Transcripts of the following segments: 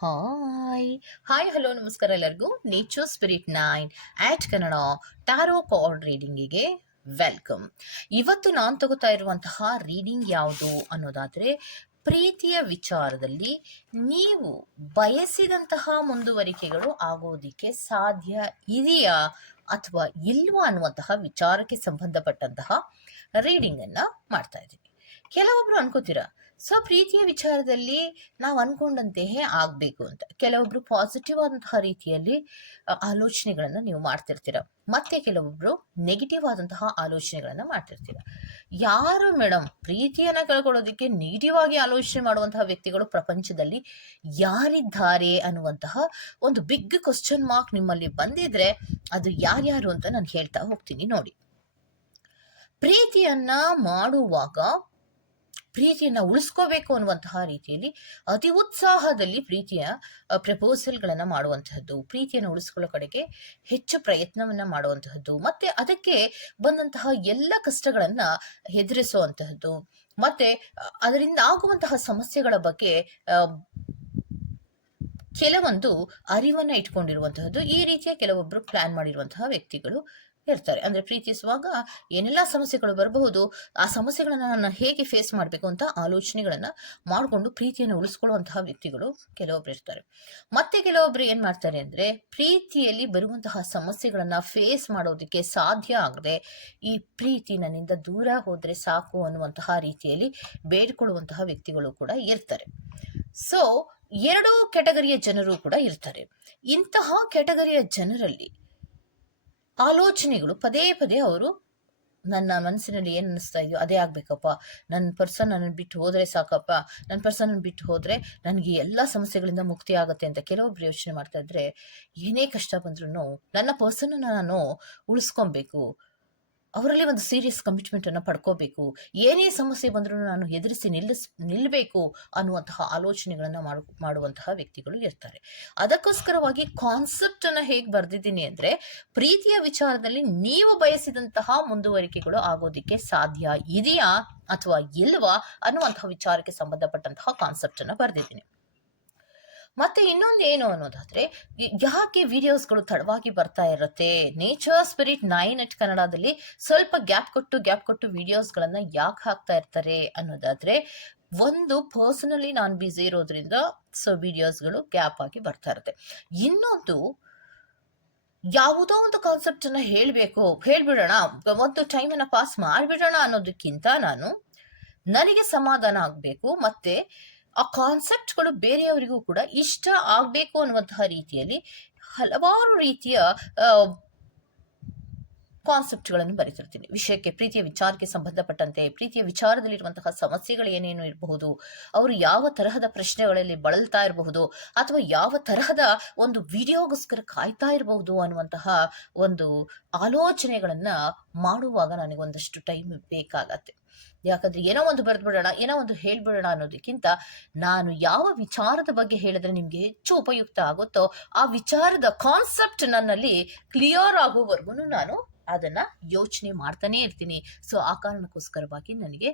Hi hi hello ನಮಸ್ಕಾರ ಎಲ್ಲರಿಗೂ. Nature spirit nine eight Kannada tarot card ರೀಡಿಂಗಿಗೆ welcome ಇವತ್ತು ನಾನು ತಗೋತಾ ಇರುವಂತಹ ರೀಡಿಂಗ್ ಯಾವುದು ಅನ್ನೋದಾದರೆ, ಪ್ರೀತಿಯ ವಿಚಾರದಲ್ಲಿ ನೀವು ಬಯಸಿದಂತಹ ಮುಂದುವರಿಕೆಗಳು ಆಗೋದಿಕ್ಕೆ ಸಾಧ್ಯ ಇದೆಯಾ ಅಥವಾ ಇಲ್ವಾ ಅನ್ನುವಂತಹ ವಿಚಾರಕ್ಕೆ ಸಂಬಂಧಪಟ್ಟಂತಹ ರೀಡಿಂಗ್ ಅನ್ನ ಮಾಡ್ತಾ ಇದ್ದೀನಿ. ಕೆಲವೊಬ್ರು ಅನ್ಕೋತೀರ ಸೊ ಪ್ರೀತಿಯ ವಿಚಾರದಲ್ಲಿ ನಾವು ಅನ್ಕೊಂಡಂತೆಯೇ ಆಗಬೇಕು ಅಂತ. ಕೆಲವೊಬ್ರು ಪಾಸಿಟಿವ್ ಆದಂತಹ ರೀತಿಯಲ್ಲಿ ಆಲೋಚನೆಗಳನ್ನು ಆಲೋಚನೆಗಳನ್ನ ನೀವು ಮಾಡ್ತಿರ್ತೀರ. ಮತ್ತೆ ಕೆಲವೊಬ್ರು ನೆಗೆಟಿವ್ ಆದಂತಹ ಆಲೋಚನೆಗಳನ್ನ ಮಾಡ್ತಿರ್ತೀರ. ಯಾರು ಮೇಡಮ್ ಪ್ರೀತಿಯನ್ನ ಕಳ್ಕೊಳ್ಳೋದಕ್ಕೆ ನೆಗೆಟಿವ್ ಆಗಿ ಆಲೋಚನೆ ಮಾಡುವಂತಹ ವ್ಯಕ್ತಿಗಳು ಪ್ರಪಂಚದಲ್ಲಿ ಯಾರಿದ್ದಾರೆ ಅನ್ನುವಂತಹ ಒಂದು ಬಿಗ್ ಕ್ವಶನ್ ಮಾರ್ಕ್ ನಿಮ್ಮಲ್ಲಿ ಬಂದಿದ್ರೆ ಅದು ಯಾರ್ಯಾರು ಅಂತ ನಾನು ಹೇಳ್ತಾ ಹೋಗ್ತೀನಿ ನೋಡಿ. ಪ್ರೀತಿಯನ್ನ ಮಾಡುವಾಗ ಪ್ರೀತಿಯನ್ನ ಉಳಿಸ್ಕೋಬೇಕು ಅನ್ನುವಂತಹ ರೀತಿಯಲ್ಲಿ ಅತಿ ಉತ್ಸಾಹದಲ್ಲಿ ಪ್ರೀತಿಯ ಪ್ರಪೋಸಲ್ಗಳನ್ನು ಮಾಡುವಂತಹದ್ದು, ಪ್ರೀತಿಯನ್ನು ಉಳಿಸ್ಕೊಳ್ಳೋ ಕಡೆಗೆ ಹೆಚ್ಚು ಪ್ರಯತ್ನವನ್ನ ಮಾಡುವಂತಹದ್ದು, ಮತ್ತೆ ಅದಕ್ಕೆ ಬಂದಂತಹ ಎಲ್ಲ ಕಷ್ಟಗಳನ್ನ ಎದುರಿಸುವಂತಹದ್ದು, ಮತ್ತೆ ಅದರಿಂದ ಆಗುವಂತಹ ಸಮಸ್ಯೆಗಳ ಬಗ್ಗೆ ಕೆಲವೊಂದು ಅರಿವನ್ನ ಇಟ್ಕೊಂಡಿರುವಂತಹದ್ದು, ಈ ರೀತಿಯ ಕೆಲವೊಬ್ರು ಪ್ಲಾನ್ ಮಾಡಿರುವಂತಹ ವ್ಯಕ್ತಿಗಳು ಇರ್ತಾರೆ ಅಂದ್ರೆ ಪ್ರೀತಿಸುವಾಗ ಏನೆಲ್ಲ ಸಮಸ್ಯೆಗಳು ಬರಬಹುದು, ಆ ಸಮಸ್ಯೆಗಳನ್ನ ನಾನು ಹೇಗೆ ಫೇಸ್ ಮಾಡಬೇಕು ಅಂತ ಆಲೋಚನೆಗಳನ್ನ ಮಾಡಿಕೊಂಡು ಪ್ರೀತಿಯನ್ನು ಉಳಿಸ್ಕೊಳ್ಳುವಂತಹ ವ್ಯಕ್ತಿಗಳು ಕೆಲವೊಬ್ರು ಇರ್ತಾರೆ. ಮತ್ತೆ ಕೆಲವೊಬ್ರು ಏನ್ ಮಾಡ್ತಾರೆ ಅಂದ್ರೆ ಪ್ರೀತಿಯಲ್ಲಿ ಬರುವಂತಹ ಸಮಸ್ಯೆಗಳನ್ನ ಫೇಸ್ ಮಾಡೋದಕ್ಕೆ ಸಾಧ್ಯ ಆಗದೆ ಈ ಪ್ರೀತಿ ನನ್ನಿಂದ ದೂರ ಹೋದ್ರೆ ಸಾಕು ಅನ್ನುವಂತಹ ರೀತಿಯಲ್ಲಿ ಬೇಡ್ಕೊಳ್ಳುವಂತಹ ವ್ಯಕ್ತಿಗಳು ಕೂಡ ಇರ್ತಾರೆ. ಸೊ ಎರಡು ಕೆಟಗರಿಯ ಜನರು ಕೂಡ ಇರ್ತಾರೆ. ಇಂತಹ ಕೆಟಗರಿಯ ಜನರಲ್ಲಿ ಆಲೋಚನೆಗಳು ಪದೇ ಪದೇ ಅವರು ನನ್ನ ಮನಸ್ಸಿನಲ್ಲಿ ಏನು ಅನ್ನಿಸ್ತಾ ಇದೆಯೋ ಅದೇ ಆಗ್ಬೇಕಪ್ಪ. ನನ್ನ ಪರ್ಸನ್ ನನ್ನ ಬಿಟ್ಟು ಹೋದ್ರೆ ಸಾಕಪ್ಪ. ನನ್ನ ಪರ್ಸನ್ ಬಿಟ್ಟು ಹೋದ್ರೆ ನನಗೆ ಎಲ್ಲ ಸಮಸ್ಯೆಗಳಿಂದ ಮುಕ್ತಿ ಆಗುತ್ತೆ ಅಂತ ಕೆಲವೊಬ್ರು ಯೋಚನೆ ಮಾಡ್ತಾ ಇದ್ರೆ ಏನೇ ಕಷ್ಟ ಬಂದ್ರೂ ನನ್ನ ಪರ್ಸನ್ ನಾನು ಉಳಿಸ್ಕೊಬೇಕು. ಅವರಲ್ಲಿ ಒಂದು ಸೀರಿಯಸ್ ಕಮಿಟ್ಮೆಂಟ್ ಅನ್ನು ಪಡ್ಕೋಬೇಕು. ಏನೇ ಸಮಸ್ಯೆ ಬಂದರೂ ನಾನು ಎದುರಿಸಿ ನಿಲ್ಲಿಸ್ ನಿಲ್ಲಬೇಕು ಅನ್ನುವಂತಹ ಆಲೋಚನೆಗಳನ್ನು ಮಾಡು, ಮಾಡುವಂತಹ ವ್ಯಕ್ತಿಗಳು ಇರ್ತಾರೆ. ಅದಕ್ಕೋಸ್ಕರವಾಗಿ ಕಾನ್ಸೆಪ್ಟ್ ಅನ್ನ ಹೇಗೆ ಬರ್ದಿದ್ದೀನಿ ಅಂದ್ರೆ, ಪ್ರೀತಿಯ ವಿಚಾರದಲ್ಲಿ ನೀವು ಬಯಸಿದಂತಹ ಮುಂದುವರಿಕೆಗಳು ಆಗೋದಿಕ್ಕೆ ಸಾಧ್ಯ ಇದೆಯಾ ಅಥವಾ ಇಲ್ವಾ ಅನ್ನುವಂತಹ ವಿಚಾರಕ್ಕೆ ಸಂಬಂಧಪಟ್ಟಂತಹ ಕಾನ್ಸೆಪ್ಟ್ ಅನ್ನ ಬರ್ದಿದ್ದೀನಿ. ಮತ್ತೆ ಇನ್ನೊಂದು ಏನು ಅನ್ನೋದಾದ್ರೆ ಯಾಕೆ ವಿಡಿಯೋಸ್ಗಳು ತಡವಾಗಿ ಬರ್ತಾ ಇರುತ್ತೆ? ನೇಚರ್ ಸ್ಪಿರಿಟ್ ನೈನ್ ಅಟ್ ಕನ್ನಡದಲ್ಲಿ ಸ್ವಲ್ಪ ಗ್ಯಾಪ್ ಕೊಟ್ಟು ಗ್ಯಾಪ್ ಕೊಟ್ಟು ವಿಡಿಯೋಸ್ಗಳನ್ನ ಯಾಕೆ ಹಾಕ್ತಾ ಇರ್ತಾರೆ ಅನ್ನೋದಾದ್ರೆ, ಒಂದು ಪರ್ಸನಲಿ ನಾನು ಬ್ಯುಸಿ ಇರೋದ್ರಿಂದ ಸೊ ವಿಡಿಯೋಸ್ಗಳು ಗ್ಯಾಪ್ ಆಗಿ ಬರ್ತಾ ಇರುತ್ತೆ. ಇನ್ನೊಂದು, ಯಾವುದೋ ಒಂದು ಕಾನ್ಸೆಪ್ಟ್ ಅನ್ನ ಹೇಳಬೇಕು. ಹೇಳ್ಬಿಡೋಣ. ಒಂದು ಟೈಮನ್ನ ಪಾಸ್ ಮಾಡಿಬಿಡೋಣ ಅನ್ನೋದಕ್ಕಿಂತ ನಾನು, ನನಗೆ ಸಮಾಧಾನ ಆಗಬೇಕು, ಮತ್ತೆ ಆ ಕಾನ್ಸೆಪ್ಟ್ಗಳು ಬೇರೆಯವರಿಗೂ ಕೂಡ ಇಷ್ಟ ಆಗಬೇಕು ಅನ್ನುವಂತಹ ರೀತಿಯಲ್ಲಿ ಹಲವಾರು ರೀತಿಯ ಕಾನ್ಸೆಪ್ಟ್ಗಳನ್ನು ಬರೀತಿರ್ತೀನಿ ವಿಷಯಕ್ಕೆ, ಪ್ರೀತಿಯ ವಿಚಾರಕ್ಕೆ ಸಂಬಂಧಪಟ್ಟಂತೆ, ಪ್ರೀತಿಯ ವಿಚಾರದಲ್ಲಿರುವಂತಹ ಸಮಸ್ಯೆಗಳು ಏನೇನು ಇರಬಹುದು, ಅವರು ಯಾವ ತರಹದ ಪ್ರಶ್ನೆಗಳಲ್ಲಿ ಬಳಲ್ತಾ ಇರಬಹುದು, ಅಥವಾ ಯಾವ ತರಹದ ಒಂದು ವಿಡಿಯೋಗೋಸ್ಕರ ಕಾಯ್ತಾ ಇರಬಹುದು ಅನ್ನುವಂತಹ ಒಂದು ಆಲೋಚನೆಗಳನ್ನು ಮಾಡುವಾಗ ನನಗೆ ಒಂದಷ್ಟು ಟೈಮ್ ಬೇಕಾಗತ್ತೆ. ಯಾಕಂದ್ರೆ ಏನೋ ಒಂದು ಬರೆದ್ಬಿಡೋಣ, ಏನೋ ಒಂದು ಹೇಳ್ಬಿಡೋಣ ಅನ್ನೋದಕ್ಕಿಂತ ನಾನು ಯಾವ ವಿಚಾರದ ಬಗ್ಗೆ ಹೇಳಿದ್ರೆ ನಿಮ್ಗೆ ಹೆಚ್ಚು ಉಪಯುಕ್ತ ಆಗುತ್ತೋ ಆ ವಿಚಾರದ ಕಾನ್ಸೆಪ್ಟ್ ನನ್ನಲ್ಲಿ ಕ್ಲಿಯರ್ ಆಗುವವರೆಗೂ ನಾನು ಅದನ್ನ ಯೋಚನೆ ಮಾಡ್ತಾನೆ ಇರ್ತೀನಿ. ಸೊ ಆ ಕಾರಣಕ್ಕೋಸ್ಕರವಾಗಿ ನನಗೆ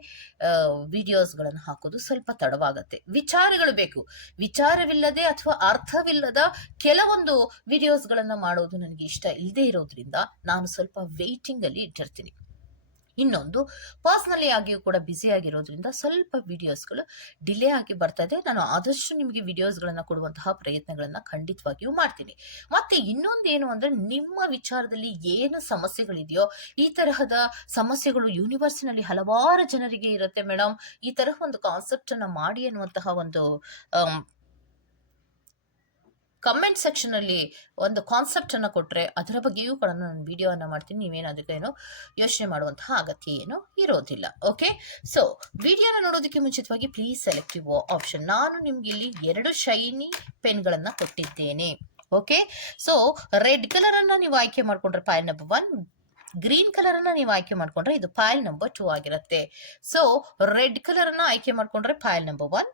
ವಿಡಿಯೋಸ್ಗಳನ್ನು ಹಾಕೋದು ಸ್ವಲ್ಪ ತಡವಾಗತ್ತೆ. ವಿಚಾರಗಳು ಬೇಕು. ವಿಚಾರವಿಲ್ಲದೆ ಅಥವಾ ಅರ್ಥವಿಲ್ಲದ ಕೆಲವೊಂದು ವಿಡಿಯೋಸ್ಗಳನ್ನು ಮಾಡೋದು ನನಗೆ ಇಷ್ಟ ಇಲ್ಲದೆ ಇರೋದ್ರಿಂದ ನಾನು ಸ್ವಲ್ಪ ವೇಟಿಂಗ್ ಅಲ್ಲಿ ಇಟ್ಟಿರ್ತೀನಿ. ಇನ್ನೊಂದು ಪರ್ಸ್ನಲಿ ಆಗಿಯೂ ಕೂಡ ಬ್ಯುಸಿ ಆಗಿರೋದ್ರಿಂದ ಸ್ವಲ್ಪ ವಿಡಿಯೋಸ್ಗಳು ಡಿಲೇ ಆಗಿ ಬರ್ತಾ ಇದೆ. ನಾನು ಆದಷ್ಟು ನಿಮಗೆ ವಿಡಿಯೋಸ್ಗಳನ್ನ ಕೊಡುವಂತಹ ಪ್ರಯತ್ನಗಳನ್ನ ಖಂಡಿತವಾಗಿಯೂ ಮಾಡ್ತೀನಿ. ಮತ್ತೆ ಇನ್ನೊಂದು ಏನು ಅಂದ್ರೆ ನಿಮ್ಮ ವಿಚಾರದಲ್ಲಿ ಏನು ಸಮಸ್ಯೆಗಳಿದೆಯೋ ಈ ತರಹದ ಸಮಸ್ಯೆಗಳು ಯೂನಿವರ್ಸಿನಲ್ಲಿ ಹಲವಾರು ಜನರಿಗೆ ಇರುತ್ತೆ ಮೇಡಮ್ ಈ ತರಹ ಒಂದು ಕಾನ್ಸೆಪ್ಟ್ ಅನ್ನ ಮಾಡಿ ಅನ್ನುವಂತಹ ಒಂದು ಕಮೆಂಟ್ ಸೆಕ್ಷನ್ ಅಲ್ಲಿ ಒಂದು ಕಾನ್ಸೆಪ್ಟ್ ಅನ್ನ ಕೊಟ್ರೆ ಅದರ ಬಗ್ಗೆಯೂ ಕೂಡ ನಾನು ವಿಡಿಯೋ ಅನ್ನ ಮಾಡ್ತೀನಿ. ನೀವೇನಾದ್ರೂ ಯೋಚನೆ ಮಾಡುವಂತಹ ಅಗತ್ಯ ಏನು ಇರೋದಿಲ್ಲ. ಓಕೆ ಸೊ ವಿಡಿಯೋನ ನೋಡೋದಕ್ಕೆ ಮುಂಚಿತವಾಗಿ ಪ್ಲೀಸ್ ಸೆಲೆಕ್ಟಿವ್ ಆಪ್ಷನ್ ನಾನು ನಿಮ್ಗೆ ಇಲ್ಲಿ ಎರಡು ಶೈನಿ ಪೆನ್ಗಳನ್ನ ಕೊಟ್ಟಿದ್ದೇನೆ. ಓಕೆ ಸೊ ರೆಡ್ ಕಲರ್ ಅನ್ನ ನೀವು ಆಯ್ಕೆ ಮಾಡ್ಕೊಂಡ್ರೆ pile number one green colour ಅನ್ನ ನೀವು ಆಯ್ಕೆ ಮಾಡ್ಕೊಂಡ್ರೆ ಇದು ಪಾಯಲ್ ನಂಬರ್ ಟೂ ಆಗಿರುತ್ತೆ. ಸೊ ರೆಡ್ ಕಲರ್ ಅನ್ನ ಆಯ್ಕೆ ಮಾಡ್ಕೊಂಡ್ರೆ pile number one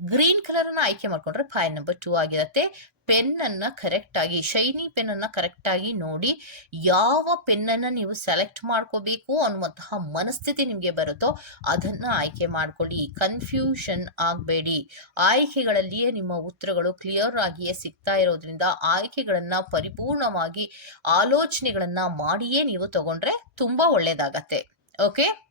green colour ಅನ್ನ ಆಯ್ಕೆ ಮಾಡ್ಕೊಂಡ್ರೆ ಫೈಲ್ ನಂಬರ್ ಟೂ ಆಗಿರುತ್ತೆ. ಪೆನ್ ಅನ್ನ ಕರೆಕ್ಟ್ ಆಗಿ ಶೈನಿ ಪೆನ್ ಅನ್ನ ಕರೆಕ್ಟ್ ಆಗಿ ನೋಡಿ ಯಾವ ಪೆನ್ ಅನ್ನ ನೀವು ಸೆಲೆಕ್ಟ್ ಮಾಡ್ಕೋಬೇಕು ಅನ್ನುವಂತಹ ಮನಸ್ಥಿತಿ ನಿಮಗೆ ಬರುತ್ತೋ ಅದನ್ನ ಆಯ್ಕೆ ಮಾಡ್ಕೊಳ್ಳಿ. ಕನ್ಫ್ಯೂಷನ್ ಆಗಬೇಡಿ. ಆಯ್ಕೆಗಳಲ್ಲಿಯೇ ನಿಮ್ಮ ಉತ್ತರಗಳು ಕ್ಲಿಯರ್ ಆಗಿಯೇ ಸಿಗ್ತಾ ಇರೋದ್ರಿಂದ ಆಯ್ಕೆಗಳನ್ನ ಪರಿಪೂರ್ಣವಾಗಿ ಆಲೋಚನೆಗಳನ್ನ ಮಾಡಿಯೇ ನೀವು ತಗೊಂಡ್ರೆ ತುಂಬಾ ಒಳ್ಳೇದಾಗತ್ತೆ. ಓಕೆ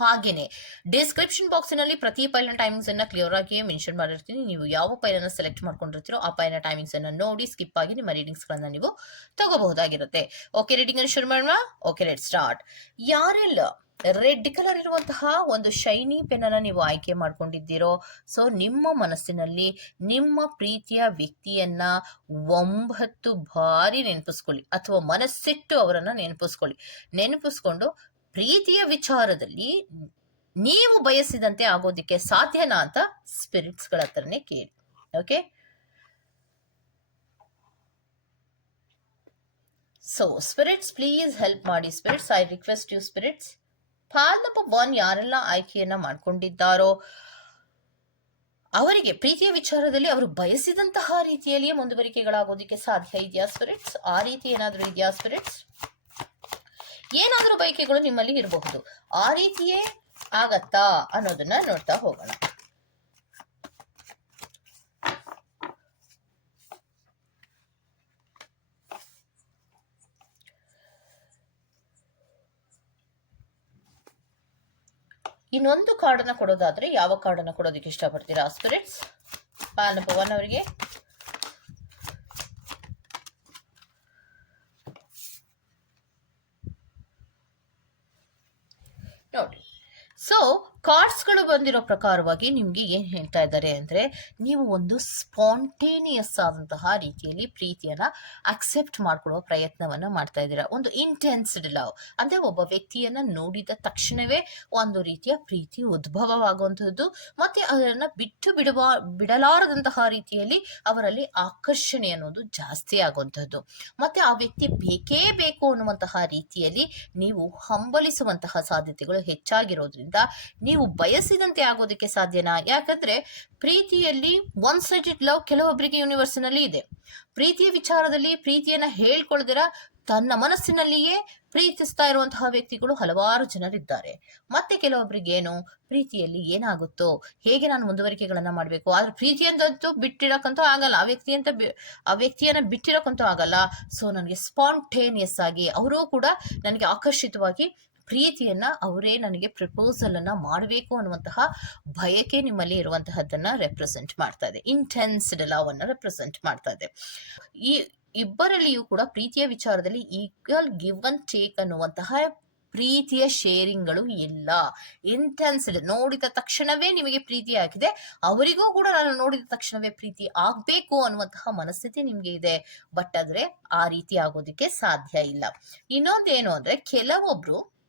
ಹಾಗೇನೆ. ಡಿಸ್ಕ್ರಿಪ್ಷನ್ ಬಾಕ್ಸಿನಲ್ಲಿ ಪ್ರತಿ ಪೈಲಿನ ಟೈಮಿಂಗ್ಸ್ ಅನ್ನ ಕ್ಲಿಯರ್ ಆಗಿ ಮೆನ್ಷನ್ ಮಾಡಿರ್ತೀನಿ. ನೀವು ಯಾವ ಪೈಲನ್ನು ಸೆಲೆಕ್ಟ್ ಮಾಡ್ಕೊಂಡಿರ್ತೀರೋ ಆ ಪೈಲಿನ ಟೈಮಿಂಗ್ಸ್ ಅನ್ನ ನೋಡಿ ಸ್ಕಿಪ್ ಆಗಿ ನಿಮ್ಮ ರೀಡಿಂಗ್ಸ್ ಗಳನ್ನ ನೀವು ತಗೋಬಹುದಾಗಿರುತ್ತೆ. ಓಕೆ ರೀಡಿಂಗ್ ಅನ್ನು ಶುರು ಮಾಡೋಣ. ಓಕೆ ಲೆಟ್ ಸ್ಟಾರ್ಟ್ ಯಾರೆಲ್ಲ ರೆಡ್ ಕಲರ್ ಇರುವಂತಹ ಒಂದು ಶೈನಿ ಪೆನ್ ಅನ್ನ ನೀವು ಆಯ್ಕೆ ಮಾಡ್ಕೊಂಡಿದ್ದೀರೋ ಸೊ ನಿಮ್ಮ ಮನಸ್ಸಿನಲ್ಲಿ ನಿಮ್ಮ ಪ್ರೀತಿಯ ವ್ಯಕ್ತಿಯನ್ನ ಒಂಬತ್ತು ಬಾರಿ ನೆನಪಿಸ್ಕೊಳ್ಳಿ. ಅಥವಾ ಮನಸ್ಸಿಟ್ಟು ಅವರನ್ನ ನೆನಪಿಸ್ಕೊಳ್ಳಿ. ನೆನಪಿಸ್ಕೊಂಡು ಪ್ರೀತಿಯ ವಿಚಾರದಲ್ಲಿ ನೀವು ಬಯಸಿದಂತೆ ಆಗೋದಿಕ್ಕೆ ಸಾಧ್ಯನಾ ಅಂತ ಸ್ಪಿರಿಟ್ಸ್ಗಳ ಹತ್ರನೇ ಕೇಳಿ. Okay so spirits please help ಮಾಡಿ. Spirits I request you spirits ಪಾಲ್ನಪ್ಪ ಬಾನ್ ಯಾರೆಲ್ಲ ಆಯ್ಕೆಯನ್ನ ಮಾಡ್ಕೊಂಡಿದ್ದಾರೋ, ಅವರಿಗೆ ಪ್ರೀತಿಯ ವಿಚಾರದಲ್ಲಿ ಅವರು ಬಯಸಿದಂತಹ ರೀತಿಯಲ್ಲಿಯೇ ಮುಂದುವರಿಕೆಗಳಾಗೋದಕ್ಕೆ ಸಾಧ್ಯ ಇದೆಯಾ? ಸ್ಪಿರಿಟ್ಸ್ ಆ ರೀತಿ ಏನಾದರೂ ಇದೆಯಾ? ಸ್ಪಿರಿಟ್ಸ್ ಏನಾದರೂ ಬಯಕೆಗಳು ನಿಮ್ಮಲ್ಲಿ ಇರಬಹುದು. ಆ ರೀತಿಯೇ ಆಗತ್ತಾ ಅನ್ನೋದನ್ನ ನೋಡ್ತಾ ಹೋಗೋಣ. ಇನ್ನೊಂದು ಕಾರ್ಡನ್ನ ಕೊಡೋದಾದ್ರೆ ಯಾವ ಕಾರ್ಡನ್ನ ಕೊಡೋದಕ್ಕೆ ಇಷ್ಟಪಡ್ತೀರಾ? ಸ್ಪಿರಿಟ್ಸ್ ಪಾನ್ ಪವನ್ ಅವರಿಗೆ. ನೋಡಿ ಸೊ ಕಾರ್ಡ್ಸ್ಗಳು ಬಂದಿರೋ ಪ್ರಕಾರವಾಗಿ ನಿಮಗೆ ಏನು ಹೇಳ್ತಾ ಇದ್ದಾರೆ ಅಂದರೆ ನೀವು ಒಂದು ಸ್ಪಾಂಟೇನಿಯಸ್ ಆದಂತಹ ರೀತಿಯಲ್ಲಿ ಪ್ರೀತಿಯನ್ನ ಅಕ್ಸೆಪ್ಟ್ ಮಾಡ್ಕೊಳ್ಳೋ ಪ್ರಯತ್ನವನ್ನ ಮಾಡ್ತಾ ಇದ್ದೀರಾ? ಒಂದು ಇಂಟೆನ್ಸ್ಡ್ ಲವ್ ಅಂದರೆ ಒಬ್ಬ ವ್ಯಕ್ತಿಯನ್ನ ನೋಡಿದ ತಕ್ಷಣವೇ ಒಂದು ರೀತಿಯ ಪ್ರೀತಿ ಉದ್ಭವವಾಗುವಂಥದ್ದು ಮತ್ತೆ ಅದನ್ನ ಬಿಟ್ಟು ಬಿಡುವ, ಬಿಡಲಾರದಂತಹ ರೀತಿಯಲ್ಲಿ ಅವರಲ್ಲಿ ಆಕರ್ಷಣೆ ಅನ್ನೋದು ಜಾಸ್ತಿ ಆಗುವಂಥದ್ದು ಮತ್ತೆ ಆ ವ್ಯಕ್ತಿ ಬೇಕೇ ಬೇಕು ಅನ್ನುವಂತಹ ರೀತಿಯಲ್ಲಿ ನೀವು ಹಂಬಲಿಸುವಂತಹ ಸಾಧ್ಯತೆಗಳು ಹೆಚ್ಚಾಗಿರೋದ್ರಿಂದ ನೀವು ಬಯಸಿದಂತೆ ಆಗೋದಕ್ಕೆ ಸಾಧ್ಯನಾ? ಯಾಕಂದ್ರೆ ಪ್ರೀತಿಯಲ್ಲಿ ಒನ್ ಸೈಡೆಡ್ ಲವ್ ಕೆಲವೊಬ್ಬರಿಗೆ ಯೂನಿವರ್ಸ್ನಲ್ಲಿ ಇದೆ. ಪ್ರೀತಿಯ ವಿಚಾರದಲ್ಲಿ ಪ್ರೀತಿಯನ್ನ ಹೇಳ್ಕೊಳ್ದಿರ ತನ್ನ ಮನಸ್ಸಿನಲ್ಲಿಯೇ ಪ್ರೀತಿಸ್ತಾ ಇರುವಂತಹ ವ್ಯಕ್ತಿಗಳು ಹಲವಾರು ಜನರಿದ್ದಾರೆ. ಮತ್ತೆ ಕೆಲವೊಬ್ಬರಿಗೆ ಏನು? ಪ್ರೀತಿಯಲ್ಲಿ ಏನಾಗುತ್ತೋ? ಹೇಗೆ ನಾನು ಮುಂದುವರಿಕೆಗಳನ್ನ ಮಾಡಬೇಕು? ಆದ್ರೆ ಪ್ರೀತಿಯಂತೂ ಬಿಟ್ಟಿರಕ್ಕಂತೂ ಆಗಲ್ಲ. ಆ ವ್ಯಕ್ತಿ ಅಂತ ಆ ವ್ಯಕ್ತಿಯನ್ನ ಬಿಟ್ಟಿರಕ್ಕಂತೂ ಆಗಲ್ಲ. ಸೊ ನನಗೆ ಸ್ಪಾಂಟೇನಿಯಸ್ ಆಗಿ, ಅವರು ಕೂಡ ನನಗೆ ಆಕರ್ಷಿತವಾಗಿ ಪ್ರೀತಿಯನ್ನ ಅವರೇ ನನಗೆ ಪ್ರಪೋಸಲ್ ಅನ್ನ ಮಾಡಬೇಕು ಅನ್ನುವಂತಹ ಬಯಕೆ ನಿಮ್ಮಲ್ಲಿ ಇರುವಂತಹದ್ದನ್ನ ರೆಪ್ರೆಸೆಂಟ್ ಮಾಡ್ತಾ ಇದೆ. ಇಂಟೆನ್ಸ್ಡ್ ಲವ್ ಅನ್ನ ರೆಪ್ರೆಸೆಂಟ್ ಮಾಡ್ತಾ ಇದೆ. ಈ ಇಬ್ಬರಲ್ಲಿಯೂ ಕೂಡ ಪ್ರೀತಿಯ ವಿಚಾರದಲ್ಲಿ ಈಕ್ವಲ್ ಗಿವ್ ಅಂಡ್ ಟೇಕ್ ಅನ್ನುವಂತಹ ಪ್ರೀತಿಯ ಶೇರಿಂಗ್ಗಳು ಇಲ್ಲ. ಇಂಟೆನ್ಸ್ಡ್ ನೋಡಿದ ತಕ್ಷಣವೇ ನಿಮಗೆ ಪ್ರೀತಿ ಆಗಿದೆ. ಅವರಿಗೂ ಕೂಡ ನಾನು ನೋಡಿದ ತಕ್ಷಣವೇ ಪ್ರೀತಿ ಆಗ್ಬೇಕು ಅನ್ನುವಂತಹ ಮನಸ್ಥಿತಿ ನಿಮ್ಗೆ ಇದೆ. ಬಟ್ ಆದ್ರೆ ಆ ರೀತಿ ಆಗೋದಕ್ಕೆ ಸಾಧ್ಯ ಇಲ್ಲ. ಇನ್ನೊಂದೇನು ಅಂದ್ರೆ ಕೆಲವೊಬ್ರು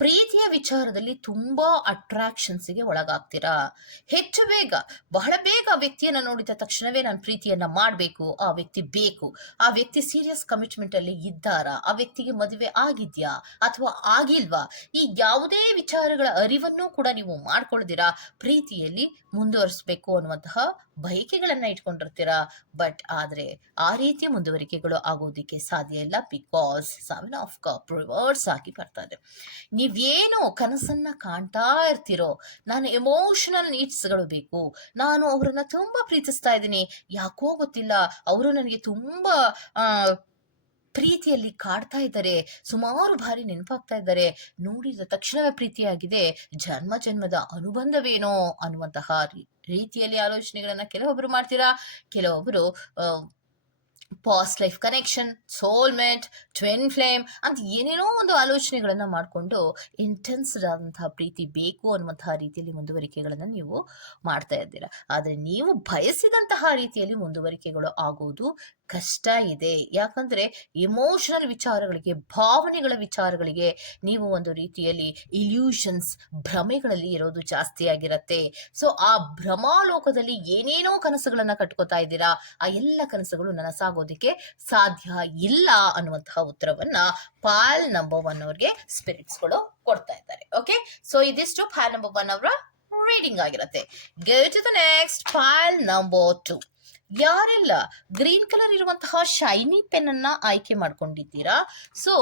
ಪ್ರೀತಿಯ ವಿಚಾರದಲ್ಲಿ ತುಂಬಾ ಅಟ್ರಾಕ್ಷನ್ಸ್ಗೆ ಒಳಗಾಗ್ತೀರಾ? ಹೆಚ್ಚು ಬೇಗ, ಬಹಳ ಬೇಗ ಆ ವ್ಯಕ್ತಿಯನ್ನ ನೋಡಿದ ತಕ್ಷಣವೇ ನಾನು ಪ್ರೀತಿಯನ್ನ ಮಾಡಬೇಕು, ಆ ವ್ಯಕ್ತಿ ಬೇಕು, ಆ ವ್ಯಕ್ತಿ ಸೀರಿಯಸ್ ಕಮಿಟ್ಮೆಂಟ್ ಅಲ್ಲಿ ಇದ್ದಾರಾ, ಆ ವ್ಯಕ್ತಿಗೆ ಮದುವೆ ಆಗಿದ್ಯಾ, ಅಥವಾ ಆಗಿಲ್ವಾ? ಈ ಯಾವುದೇ ವಿಚಾರಗಳ ಅರಿವನ್ನು ಕೂಡ ನೀವು ಮಾಡ್ಕೊಳ್ದಿರಾ? ಪ್ರೀತಿಯಲ್ಲಿ ಮುಂದುವರಿಸಬೇಕು ಅನ್ನುವಂತಹ ಬಯಕೆಗಳನ್ನ ಇಟ್ಕೊಂಡಿರ್ತೀರಾ? ಬಟ್ ಆದ್ರೆ ಆ ರೀತಿಯ ಮುಂದುವರಿಕೆಗಳು ಆಗೋದಿಕ್ಕೆ ಸಾಧ್ಯ ಇಲ್ಲ because seven of cup reverse ಆಗಿ ಬರ್ತಾ ಇದೆ. ನೀವೇನು ಕನಸನ್ನ ಕಾಣ್ತಾ ಇರ್ತೀರೋ, ನಾನು ಎಮೋಷನಲ್ ನೀಡ್ಸ್ಗಳು ಬೇಕು. ನಾನು ಅವರನ್ನ ತುಂಬಾ ಪ್ರೀತಿಸ್ತಾ ಇದ್ದೀನಿ. ಯಾಕೋ ಗೊತ್ತಿಲ್ಲ, ಅವರು ನನಗೆ ತುಂಬಾ ಪ್ರೀತಿಯಲ್ಲಿ ಕಾಡ್ತಾ ಇದ್ದಾರೆ, ಸುಮಾರು ಬಾರಿ ನೆನಪಾಗ್ತಾ ಇದ್ದಾರೆ. ನೋಡಿದ ತಕ್ಷಣವೇ ಪ್ರೀತಿಯಾಗಿದೆ. ಜನ್ಮ ಜನ್ಮದ ಅನುಬಂಧವೇನೋ ಅನ್ನುವಂತಹ ರೀತಿಯಲ್ಲಿ ಆಲೋಚನೆಗಳನ್ನ ಕೆಲವೊಬ್ರು ಮಾಡ್ತೀರಾ? ಕೆಲವೊಬ್ರು past life connection soulmate twin flame ಅಂತ ಏನೇನೋ ಒಂದು ಆಲೋಚನೆಗಳನ್ನ ಮಾಡಿಕೊಂಡು ಇಂಟೆನ್ಸ್ ಆದಂತಹ ಪ್ರೀತಿ ಬೇಕು ಅನ್ನುವಂತಹ ರೀತಿಯಲ್ಲಿ ಮುಂದುವರಿಕೆಗಳನ್ನು ನೀವು ಮಾಡ್ತಾ ಇದ್ದೀರಾ. ಆದರೆ ನೀವು ಬಯಸಿದಂತಹ ರೀತಿಯಲ್ಲಿ ಮುಂದುವರಿಕೆಗಳು ಆಗುವುದು ಕಷ್ಟ ಇದೆ. ಯಾಕಂದ್ರೆ ಇಮೋಷನಲ್ ವಿಚಾರಗಳಿಗೆ, ಭಾವನೆಗಳ ವಿಚಾರಗಳಿಗೆ ನೀವು ಒಂದು ರೀತಿಯಲ್ಲಿ ಇಲ್ಯೂಷನ್ಸ್ ಭ್ರಮೆಗಳಲ್ಲಿ ಇರೋದು ಜಾಸ್ತಿ ಆಗಿರತ್ತೆ. ಸೊ ಆ ಭ್ರಮಾಲೋಕದಲ್ಲಿ ಏನೇನೋ ಕನಸುಗಳನ್ನ ಕಟ್ಕೋತಾ ಇದ್ದೀರಾ, ಆ ಎಲ್ಲ ಕನಸುಗಳು ನನಸಾಗೋದಿಕ್ಕೆ ಸಾಧ್ಯ ಇಲ್ಲ ಅನ್ನುವಂತಹ ಉತ್ತರವನ್ನ ಪಾಲ್ ನಂಬರ್ ಒನ್ ಅವ್ರಿಗೆ ಸ್ಪಿರಿಟ್ಸ್ಗಳು ಕೊಡ್ತಾ ಇದ್ದಾರೆ. ಓಕೆ ಸೊ ಇದಿಷ್ಟು ಪಾಲ್ ನಂಬರ್ ಒನ್ ಅವರ ರೀಡಿಂಗ್ ಆಗಿರುತ್ತೆ. To the next pile number two ಯಾರೆಲ್ಲ ಗ್ರೀನ್ ಕಲರ್ ಇರುವಂತಹ ಶೈನಿ ಪೆನ್ ಅನ್ನ ಆಯ್ಕೆ ಮಾಡ್ಕೊಂಡಿದ್ದೀರಾ? ಸೊ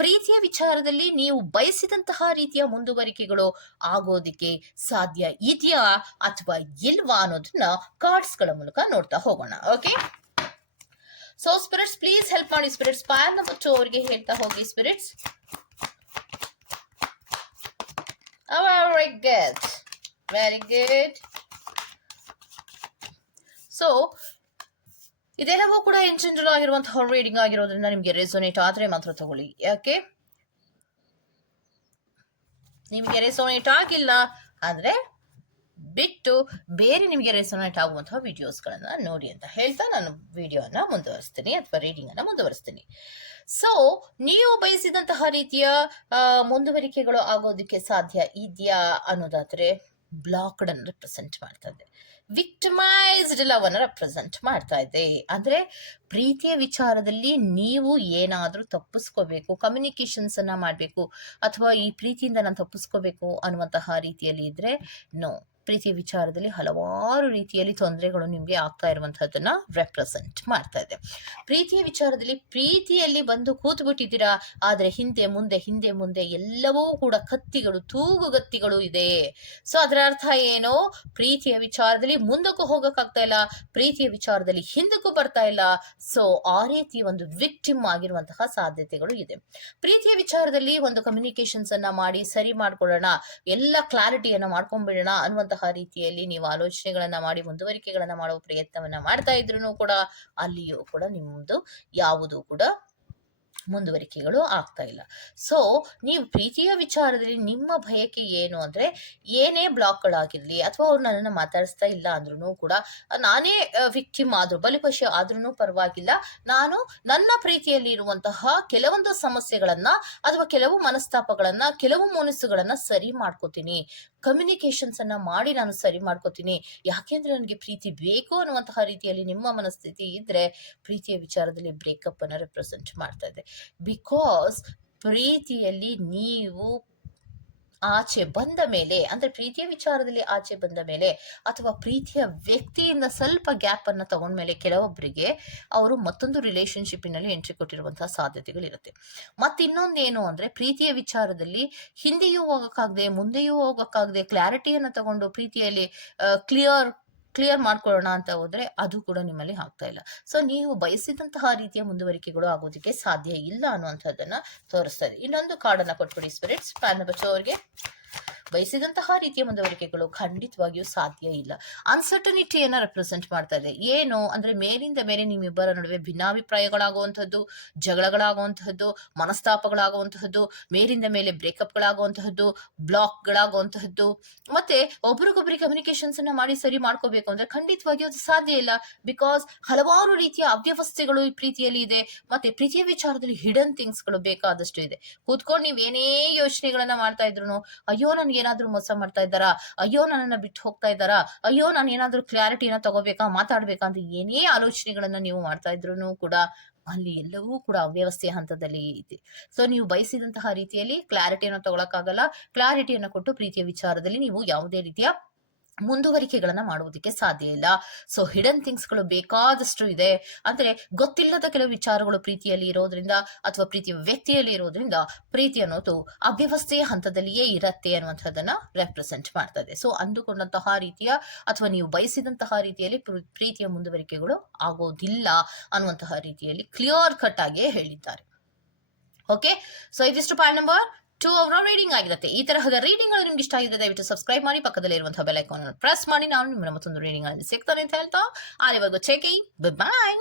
ಪ್ರೀತಿಯ ವಿಚಾರದಲ್ಲಿ ನೀವು ಬಯಸಿದಂತಹ ರೀತಿಯ ಮುಂದುವರಿಕೆಗಳು ಆಗೋದಿಕ್ಕೆ ಸಾಧ್ಯ ಇದೆಯಾ ಅಥವಾ ಇಲ್ವಾ ಅನ್ನೋದನ್ನ ಕಾರ್ಡ್ಸ್ಗಳ ಮೂಲಕ ನೋಡ್ತಾ ಹೋಗೋಣ. Okay so spirits please help ಮಾಡಿ ಸ್ಪಿರಿಟ್ಸ್ ಪಾಯಲ್ ನಂಬರ್ ಟು ಅವರಿಗೆ ಹೇಳ್ತಾ ಹೋಗಿ spirits good very good so ಇದೆಲ್ಲವೂ ಕೂಡ ಇನ್ ಜನರಲ್ ಆಗಿರುವಂತಹ ರೀಡಿಂಗ್ ಆಗಿರೋದ್ರಿಂದ ನಿಮಗೆ ರೆಸೋನೇಟ್ ಆದ್ರೆ ಮಾತ್ರ ತಗೊಳ್ಳಿ. ಯಾಕೆ? ನಿಮಗೆ ರೆಸೋನೇಟ್ ಆಗಿಲ್ಲ ಅಂದ್ರೆ ಬಿಟ್ಟು ಬೇರೆ ನಿಮಗೆ ರೆಸೋನೇಟ್ ಆಗುವಂತಹ ವಿಡಿಯೋಸ್ಗಳನ್ನು ನೋಡಿ ಅಂತ ಹೇಳ್ತಾ ನಾನು ವಿಡಿಯೋನ ಮುಂದುವರಿಸ್ತೀನಿ ಅಥವಾ ರೀಡಿಂಗ್ ಅನ್ನ ಮುಂದುವರಿಸ್ತೀನಿ. ಸೊ ನೀವು ಬಯಸಿದಂತಹ ರೀತಿಯ ಮುಂದುವರಿಕೆಗಳು ಆಗೋದಕ್ಕೆ ಸಾಧ್ಯ ಇದೆಯಾ ಅನ್ನೋದಾದರೆ ಬ್ಲಾಕ್ಡ್ ಅನ್ನು ರೆಪ್ರೆಸೆಂಟ್ ಮಾಡ್ತಾ ಇದೆ ವಿಕ್ಟಮೈಸ್ಡ್ ಲವ್ ಅನ್ನು ರೆಪ್ರೆಸೆಂಟ್ ಮಾಡ್ತಾ ಇದೆ ಅಂದ್ರೆ ಪ್ರೀತಿಯ ವಿಚಾರದಲ್ಲಿ ನೀವು ಏನಾದರೂ ತಪ್ಪಿಸ್ಕೋಬೇಕು ಕಮ್ಯುನಿಕೇಶನ್ಸ್ ಅನ್ನ ಮಾಡಬೇಕು, ಅಥವಾ ಈ ಪ್ರೀತಿಯಿಂದ ನಾನು ತಪ್ಪಿಸ್ಕೋಬೇಕು ಅನ್ನುವಂತಹ ರೀತಿಯಲ್ಲಿ ಇದ್ರೆ ನೋ ಪ್ರೀತಿಯ ವಿಚಾರದಲ್ಲಿ ಹಲವಾರು ರೀತಿಯಲ್ಲಿ ತೊಂದರೆಗಳು ನಿಮಗೆ ಆಗ್ತಾ ಇರುವಂತಹದ್ದನ್ನ ರೆಪ್ರೆಸೆಂಟ್ ಮಾಡ್ತಾ ಇದೆ. ಪ್ರೀತಿಯ ವಿಚಾರದಲ್ಲಿ ಪ್ರೀತಿಯಲ್ಲಿ ಬಂದು ಕೂತು ಬಿಟ್ಟಿದ್ದೀರಾ ಆದ್ರೆ ಹಿಂದೆ ಮುಂದೆ ಹಿಂದೆ ಮುಂದೆ ಎಲ್ಲವೂ ಕೂಡ ಕತ್ತಿಗಳು ತೂಗುಗತ್ತಿಗಳು ಇದೆ. ಸೊ ಅದರ ಅರ್ಥ ಏನು? ಪ್ರೀತಿಯ ವಿಚಾರದಲ್ಲಿ ಮುಂದಕ್ಕೂ ಹೋಗಕ್ಕಾಗ್ತಾ ಇಲ್ಲ, ಪ್ರೀತಿಯ ವಿಚಾರದಲ್ಲಿ ಹಿಂದಕ್ಕೂ ಬರ್ತಾ ಇಲ್ಲ. ಸೊ ಆ ರೀತಿ ಒಂದು ವಿಕ್ಟಿಮ್ ಆಗಿರುವಂತಹ ಸಾಧ್ಯತೆಗಳು ಇದೆ. ಪ್ರೀತಿಯ ವಿಚಾರದಲ್ಲಿ ಒಂದು ಕಮ್ಯುನಿಕೇಶನ್ಸ್ ಅನ್ನ ಮಾಡಿ, ಸರಿ ಮಾಡ್ಕೊಳ್ಳೋಣ, ಎಲ್ಲ ಕ್ಲಾರಿಟಿಯನ್ನ ಮಾಡ್ಕೊಂಡ್ಬಿಡೋಣ ಅನ್ನುವಂತಹ ರೀತಿಯಲ್ಲಿ ನೀವು ಆಲೋಚನೆಗಳನ್ನ ಮಾಡಿ, ಮುಂದುವರಿಕೆಗಳನ್ನ ಮಾಡುವ ಪ್ರಯತ್ನವನ್ನ ಮಾಡ್ತಾ ಇದ್ರು ಕೂಡ ಅಲ್ಲಿಯೂ ಕೂಡ ನಿಮ್ಮದು ಯಾವುದು ಕೂಡ ಮುಂದುವರಿಕೆಗಳು ಆಗ್ತಾ ಇಲ್ಲ. ಸೊ ನೀವು ಪ್ರೀತಿಯ ವಿಚಾರದಲ್ಲಿ ನಿಮ್ಮ ಭಯಕ್ಕೆ ಏನು ಅಂದ್ರೆ, ಏನೇ ಬ್ಲಾಕ್ಗಳಾಗಿರಲಿ ಅಥವಾ ಅವ್ರು ನನ್ನನ್ನು ಮಾತಾಡಿಸ್ತಾ ಇಲ್ಲ ಅಂದ್ರೂ ಕೂಡ, ನಾನೇ ವಿಕ್ಟಿಮ್ ಆದರೂ, ಬಲಿಪಶು ಆದ್ರೂ ಪರವಾಗಿಲ್ಲ. ನಾನು ನನ್ನ ಪ್ರೀತಿಯಲ್ಲಿ ಇರುವಂತಹ ಕೆಲವೊಂದು ಸಮಸ್ಯೆಗಳನ್ನು ಅಥವಾ ಕೆಲವು ಮನಸ್ತಾಪಗಳನ್ನು, ಕೆಲವು ಮನಸ್ಸುಗಳನ್ನು ಸರಿ ಮಾಡ್ಕೋತೀನಿ. ಕಮ್ಯುನಿಕೇಶನ್ಸ್ ಅನ್ನ ಮಾಡಿ ನಾನು ಸರಿ ಮಾಡ್ಕೋತೀನಿ. ಯಾಕೆಂದ್ರೆ ನನಗೆ ಪ್ರೀತಿ ಬೇಕು ಅನ್ನುವಂತಹ ರೀತಿಯಲ್ಲಿ ನಿಮ್ಮ ಮನಸ್ಥಿತಿ ಇದ್ರೆ, ಪ್ರೀತಿಯ ವಿಚಾರದಲ್ಲಿ ಬ್ರೇಕಪ್ ಅನ್ನ ರೆಪ್ರೆಸೆಂಟ್ ಮಾಡ್ತಾ ಇದೆ. ಬಿಕಾಸ್ ಪ್ರೀತಿಯಲ್ಲಿ ನೀವು ಆಚೆ ಬಂದ ಮೇಲೆ, ಅಂದ್ರೆ ಪ್ರೀತಿಯ ವಿಚಾರದಲ್ಲಿ ಆಚೆ ಬಂದ ಮೇಲೆ ಅಥವಾ ಪ್ರೀತಿಯ ವ್ಯಕ್ತಿಯಿಂದ ಸ್ವಲ್ಪ ಗ್ಯಾಪ್ ಅನ್ನ ತಗೊಂಡ್ಮೇಲೆ ಕೆಲವೊಬ್ಬರಿಗೆ ಅವರು ಮತ್ತೊಂದು ರಿಲೇಶನ್ಶಿಪ್ಪಿನಲ್ಲಿ ಎಂಟ್ರಿ ಕೊಟ್ಟಿರುವಂತಹ ಸಾಧ್ಯತೆಗಳಿರುತ್ತೆ. ಮತ್ತೆ ಇನ್ನೊಂದೇನು ಅಂದ್ರೆ ಪ್ರೀತಿಯ ವಿಚಾರದಲ್ಲಿ ಹಿಂದೆಯೂ ಹೋಗಕ್ಕಾಗದೆ, ಮುಂದೆಯೂ ಹೋಗಕ್ಕಾಗದೆ ಕ್ಲಾರಿಟಿಯನ್ನು ತಗೊಂಡು ಪ್ರೀತಿಯಲ್ಲಿ ಕ್ಲಿಯರ್ ಕ್ಲಿಯರ್ ಮಾಡ್ಕೊಳ್ಳೋಣ ಅಂತ ಹೋದ್ರೆ ಅದು ಕೂಡ ನಿಮ್ಮಲ್ಲಿ ಆಗ್ತಾ ಇಲ್ಲ. ಸೊ ನೀವು ಬಯಸಿದಂತಹ ರೀತಿಯ ಮುಂದುವರಿಕೆಗಳು ಆಗೋದಕ್ಕೆ ಸಾಧ್ಯ ಇಲ್ಲ ಅನ್ನುವಂಥದ್ದನ್ನ ತೋರಿಸ್ತಾ ಇದೆ ಇನ್ನೊಂದು ಕಾರ್ಡನ್ನ ಕೊಟ್ಬಿಡಿ ಸ್ಪಿರಿಟ್ಸ್ ಪ್ಯಾನ್ ಅವ್ರಿಗೆ ಬಯಸಿದಂತಹ ರೀತಿಯ ಮುಂದುವರಿಕೆಗಳು ಖಂಡಿತವಾಗಿಯೂ ಸಾಧ್ಯ ಇಲ್ಲ. ಅನ್ಸರ್ಟನಿಟಿಯನ್ನ ರೆಪ್ರೆಸೆಂಟ್ ಮಾಡ್ತಾ ಇದೆ. ಏನು? ಅಂದ್ರೆ ಮೇಲಿಂದ ಮೇಲೆ ನಿಮ್ಮಿಬ್ಬರ ನಡುವೆ ಭಿನ್ನಾಭಿಪ್ರಾಯಗಳಾಗುವಂತಹದ್ದು ಜಗಳಗಳಾಗುವಂತಹದ್ದು ಮನಸ್ತಾಪಗಳಾಗುವಂತಹದ್ದು ಮೇಲಿಂದ ಮೇಲೆ ಬ್ರೇಕಪ್ಗಳಾಗುವಂತಹದ್ದು ಬ್ಲಾಕ್ಗಳಾಗುವಂತಹದ್ದು ಮತ್ತೆ ಒಬ್ರಿಗೊಬ್ರಿಗೆ ಕಮ್ಯುನಿಕೇಶನ್ಸ್ ಅನ್ನ ಮಾಡಿ ಸರಿ ಮಾಡ್ಕೋಬೇಕು ಅಂದ್ರೆ ಖಂಡಿತವಾಗಿಯೂ ಅದು ಸಾಧ್ಯ ಇಲ್ಲ. ಬಿಕಾಸ್ ಹಲವಾರು ರೀತಿಯ ಅವ್ಯವಸ್ಥೆಗಳು ಈ ಪ್ರೀತಿಯಲ್ಲಿ ಇದೆ. ಮತ್ತೆ ಪ್ರೀತಿಯ ವಿಚಾರದಲ್ಲಿ ಹಿಡನ್ ಥಿಂಗ್ಸ್ಗಳು ಬೇಕಾದಷ್ಟು ಇದೆ. ಕೂತ್ಕೊಂಡು ನೀವು ಏನೇ ಯೋಚನೆಗಳನ್ನ ಮಾಡ್ತಾ ಇದ್ರು ಅಯ್ಯೋ, ನನ್ಗೆ ಏನಾದ್ರೂ ಮೋಸ ಮಾಡ್ತಾ ಇದ್ದಾರಾ? ಅಯ್ಯೋ, ನನ್ನನ್ನ ಬಿಟ್ಟು ಹೋಗ್ತಾ ಇದ್ದಾರಾ? ಅಯ್ಯೋ, ನಾನು ಏನಾದ್ರೂ ಕ್ಲಾರಿಟಿನ ತಗೋಬೇಕಾ? ಮಾತಾಡ್ಬೇಕಾ ಅಂತ ಏನೇ ಆಲೋಚನೆಗಳನ್ನ ನೀವು ಮಾಡ್ತಾ ಇದ್ರು ಕೂಡ ಅಲ್ಲಿ ಎಲ್ಲವೂ ಕೂಡ ಅವ್ಯವಸ್ಥೆಯ ಹಂತದಲ್ಲಿ ಇದೆ. ಸೊ ನೀವು ಬಯಸಿದಂತಹ ರೀತಿಯಲ್ಲಿ ಕ್ಲಾರಿಟಿಯನ್ನು ತಗೊಳಕ್ಕಾಗಲ್ಲ. ಕ್ಲಾರಿಟಿಯನ್ನು ಕೊಟ್ಟು ಪ್ರೀತಿಯ ವಿಚಾರದಲ್ಲಿ ನೀವು ಯಾವುದೇ ರೀತಿಯ ಮುಂದುವರಿಕೆಗಳನ್ನ ಮಾಡುವುದಕ್ಕೆ ಸಾಧ್ಯ ಇಲ್ಲ. ಸೊ ಹಿಡನ್ ಥಿಂಗ್ಸ್ಗಳು ಬೇಕಾದಷ್ಟು ಇದೆ. ಅಂದ್ರೆ ಗೊತ್ತಿಲ್ಲದ ಕೆಲವು ವಿಚಾರಗಳು ಪ್ರೀತಿಯಲ್ಲಿ ಇರೋದ್ರಿಂದ ಅಥವಾ ಪ್ರೀತಿಯ ವ್ಯಕ್ತಿಯಲ್ಲಿ ಇರೋದ್ರಿಂದ ಪ್ರೀತಿ ಅನ್ನೋದು ಅವ್ಯವಸ್ಥೆಯ ಹಂತದಲ್ಲಿಯೇ ಇರತ್ತೆ ಅನ್ನುವಂಥದ್ದನ್ನ ರೆಪ್ರೆಸೆಂಟ್ ಮಾಡ್ತದೆ. ಸೊ ಅಂದುಕೊಂಡಂತಹ ರೀತಿಯ ಅಥವಾ ನೀವು ಬಯಸಿದಂತಹ ರೀತಿಯಲ್ಲಿ ಪ್ರ- ಪ್ರೀತಿಯ ಮುಂದುವರಿಕೆಗಳು ಆಗೋದಿಲ್ಲ ಅನ್ನುವಂತಹ ರೀತಿಯಲ್ಲಿ ಕ್ಲಿಯರ್ ಕಟ್ ಆಗಿಯೇ ಹೇಳಿದ್ದಾರೆ. ಓಕೆ ಸೊ ಇದಿಷ್ಟು ಪಾಯಿಂಟ್ ನಂಬರ್ ಟೂ ಅವರ ರೀಡಿಂಗ್ ಆಗಿರುತ್ತೆ. ಈ ತರಹದ ರೀಡಿಂಗ್ ನಿಮ್ಗೆ ಇಷ್ಟ ಆಗಿದೆ ದಯವಿಟ್ಟು ಸಬ್ಸ್ಕ್ರೈಬ್ ಮಾಡಿ, ಪಕ್ಕದಲ್ಲಿ ಇರುವಂತಹ ಬೆಲ್ ಐಕಾನ್ ಪ್ರೆಸ್ ಮಾಡಿ. ನಾನು ನಿಮ್ಮನ್ನ ಮತ್ತೊಂದು ರೀಡಿಂಗ್ ಅಲ್ಲಿ ಸಿಗ್ತಾನೆ ಅಂತ ಹೇಳ್ತಾ ಅಲ್ಲಿವರೆಗೂ ಚೆಕಿ ಬಾಯ್